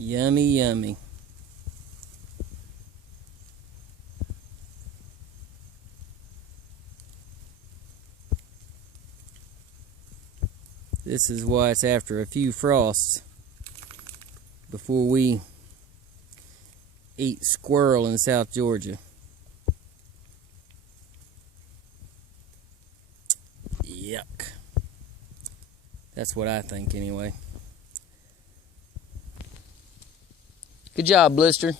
Yummy, yummy. This is why it's after a few frosts before we eat squirrel in South Georgia. Yuck. That's what I think anyway. Good job, Blister.